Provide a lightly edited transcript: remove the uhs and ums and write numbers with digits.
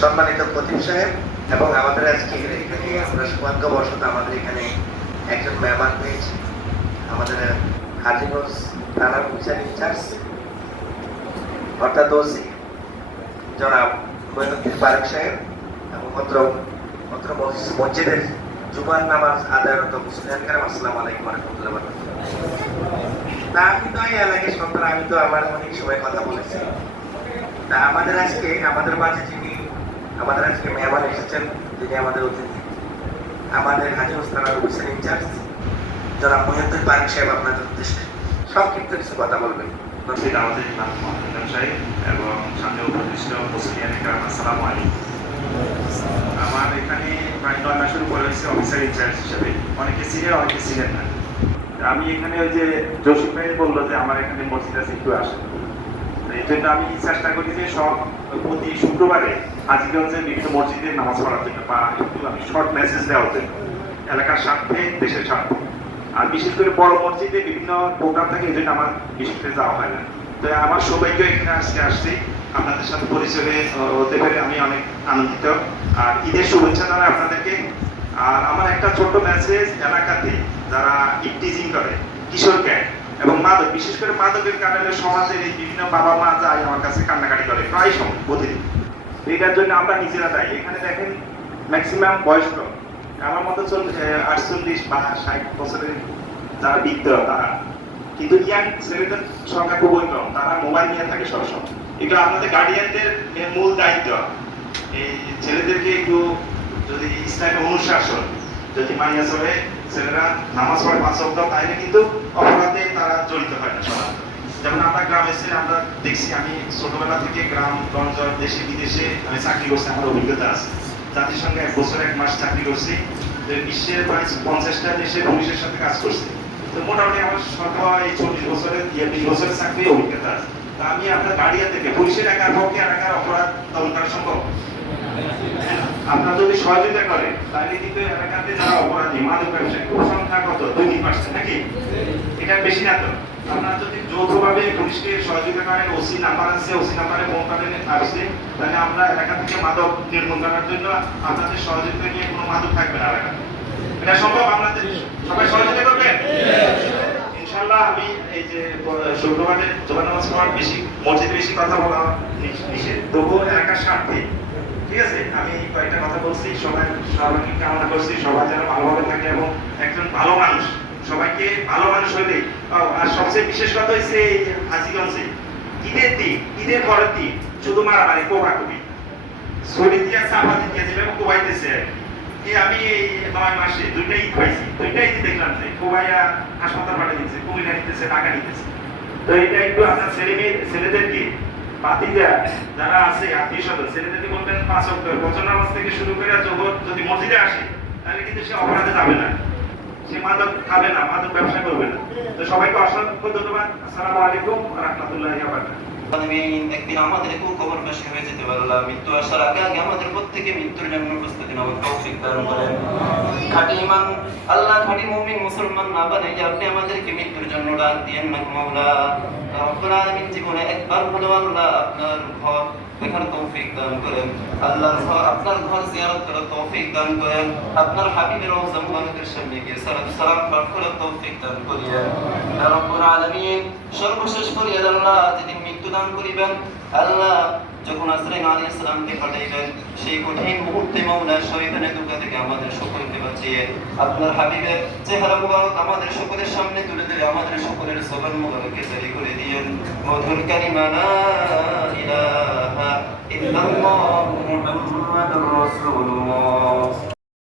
সম্মানিত খতিব সাহেব এবং আমাদের আজকে এখানে আমরা সৌভাগ্যবশত আমাদের এখানে একজন মেহমান পেয়েছি, আমাদের হাজীগঞ্জ থানার অফিসার ইনচার্জ অর্থাৎ ওসি জনাব মঈনুদ্দিন ফারুক সাহেব এবং অত্র মসজিদের জুমার নামাজ আদায়রত মুসলিম কারাম। আসসালামু আলাইকুম ওয়া রাহমাতুল্লাহি ওয়া বারাকাতুহু। তা আমি তো এই এলাকায় সন্তান, আমি তো আমার অনেক সময় কথা বলেছি। তা আমাদের মাঝে যিনি আমাদের আজকে মেহমান এসেছেন, যিনি আমাদের অতিথি, আমাদের হাজীগঞ্জ থানার অফিসার ইনচার্জ জনাব মঈনুদ্দিন ফারুক সাহেব আপনাদের উদ্দেশ্যে সংক্ষিপ্ত কিছু কথা বলবেন। আমাদের ইমাম মোহাম্মদ সাহেব এবং সামনে উপস্থিত মুসলিম কারাম, আসসালামু আলাইকুম। আমার এখানে প্রায় 9 মাসের উপরে হয়েছে অফিসার ইনচার্জ হিসেবে, অনেকে সিনিয়র অনেকে সিনিয়র না। আমি এখানে ওই যে জসিম ভাই বললো যে আমার এখানে মসজিদ আছে, একটু আসে, এই জন্য আমি চেষ্টা করি যে সব প্রতি শুক্রবারে হাজীগঞ্জের বিভিন্ন মসজিদে নামাজ পড়ার জন্য বা একটু আমি শর্ট মেসেজ দেওয়ার জন্য, এলাকার স্বার্থে দেশের স্বার্থে। আর বিশেষ করে বড় মসজিদে বিভিন্ন প্রোগ্রাম থাকে, এই জন্য আমার বিশেষ করে যাওয়া হয় না। তো আমার সবাইকে এখানে আজকে আসছি, আপনাদের সাথে পরিচয় হতে পেরে আমি অনেক আনন্দিত। আর ঈদের শুভেচ্ছা জানাই আপনাদেরকে। আর আমার একটা ছোট্ট মেসেজ, এলাকাতে যারা ইফটিজিং করে, কিশোর গ্যাং এবং মাদক, বিশেষ করে মাদকের কারণে সমাজের এই বিভিন্ন বাবা মা যায় আমার কাছে কান্নাকাটি করে প্রায় সময়, প্রতিদিন। এটার জন্য আমরা নিজেরা দায়ী। এখানে দেখেন ম্যাক্সিমাম বয়স্ক, আমার মতো 48 বা 60 বছরের যারা বৃদ্ধ তারা, কিন্তু ইয়াং ছেলেদের সংখ্যা খুবই কম, তারা মোবাইল নিয়ে থাকে সবসময়। এটা আমাদের গার্ডিয়ানদের মূল দায়িত্ব, এই ছেলেদেরকে একটু যদি ইসলামের অনুশাসন যদি মানিয়ে চলে, ছেলেরা নামাজ পড়ে 5 ওয়াক্ত, তাইলে কিন্তু অপরাধে তারা জড়িত হয় না সমাজ। যেমন আমরা গ্রামে ছেলে আমরা দেখছি, আমি ছোটবেলা থেকে গ্রামগঞ্জ দেশে বিদেশে আমি চাকরি করছি, আমার অভিজ্ঞতা আছে। জাতিসংঘে 1 বছর 1 মাস চাকরি করছি, বিশ্বের প্রায় 50টা দেশে পুলিশের সাথে কাজ করছি। তো মোটামুটি আমার সরকার এই 40 বছরের 20 বছরের চাকরি অভিজ্ঞতা আছে। তা আমি আপনার গার্ডিয়ান থেকে পুলিশের একার পক্ষে এলাকার অপরাধ দমন করা সম্ভব? আপনারা যদি সহযোগিতা করেন তাহলে কিন্তু এলাকাতে যারা অপরাধী মাদক ব্যবসায়ী সংখ্যা কত 2-3% নাকি? এটা বেশি না তো? আপনারা যদি যৌথভাবে পুলিশকে সহযোগিতা করেন, ওসি নাম্বার আছে, ওসি নাম্বারে ফোন করেন আসছে, তাহলে আমরা এলাকা থেকে মাদক নির্মূল করার জন্য আপনাদের সহযোগিতা নিয়ে কোনো মাদক থাকবে না এলাকা। এটা সম্ভব? আপনাদের সবাই সহযোগিতা করবেন ইনশাআল্লাহ। আমি এই যে শুক্রবারে জোহর নামাজ পড়ার বেশি মসজিদে বেশি কথা বলা নিষেধ, তবুও এলাকার স্বার্থে, ঠিক আছে, আমি কয়েকটা কথা বলছি। সবাইকে কামনা করছি সবাই যেন ভালোভাবে থাকে এবং একজন ভালো মানুষ, সবাইকে ভালো মানুষ হইলেই। আর সবচেয়ে বিশেষ কথা হচ্ছে হাজীগঞ্জে ঈদের দিন, ঈদের পরের দিন শুধু মারামারি, কোপাকুপি, ছড়ি দিয়া চাপা দিয়ে যেভাবে কোবাইতেছে। আমি এই 9 মাসে 2টা ঈদ পাইছি, 2টা ঈদ দেখলাম যে কোবাইয়া হাসপাতাল পাঠিয়ে দিচ্ছে, কুমিল্লা নিতেছে, ঢাকা নিতেছে। তো এটা একটু আপনার ছেলেদেরকে বাতিজা যারা আছে আত্মীয় স্বজন, ছেলেদেরকে বলবেন 5 ওয়াক্ত বছর নামাজ থেকে শুরু করে যদি মসজিদে আসে, তাহলে কিন্তু সে অপরাধে যাবে না, সে মাদক খাবে না, মাদক ব্যবসা করবে না। তো সবাইকে অসংখ্য ধন্যবাদ। আসসালামু আলাইকুম ওয়া রাহমাতুল্লাহি ওয়া বারাকাতুহু। একদিন আমাদের খবর বেশি হয়ে যেতে পারলো, মৃত্যু আসার আগে আগে আমাদের প্রত্যেকে মৃত্যুর জন্য প্রস্তুতি নেওয়ার তৌফিক দান করেন। খাঁটি ঈমান আল্লাহ, খাঁটি মুমিন মুসলমান না বানাইয়া আপনি আমাদেরকে মৃত্যুর জন্য ডাক দিয়েন না মাওলা। রব্বুল আলামিন জীবনে একবার হলেও আল্লাহ আপনার ঘর দেখার তৌফিক দান করেন, আল্লাহর ঘর, আপনার ঘর জিয়ারত করার তৌফিক দান করেন, আপনার হাবিবের রওজা মুবারকের সামনে গিয়ে সালাম পাঠ করার তৌফিক দান করিয়েন রব্বুল আলামিন। সর্বশেষ করিয়া আল্লাহ যেদিন মৃত্যু দান করিবেন, আল্লাহ যখন আজরাইল আলাইহিস সালামকে পাঠাইবেন, সেই কঠিন মুহূর্তে মাওলা শয়তানের ধোঁকা থেকে আমাদের সকলকে বাঁচিয়ে আপনার হাবিবের চেহারা মুবারক আমাদের সকলের সামনে তুলে ধরে আমাদের সকলের জবান মুবারকে জারি করে দিয়েন মধুর কালিমা লা ইলাহা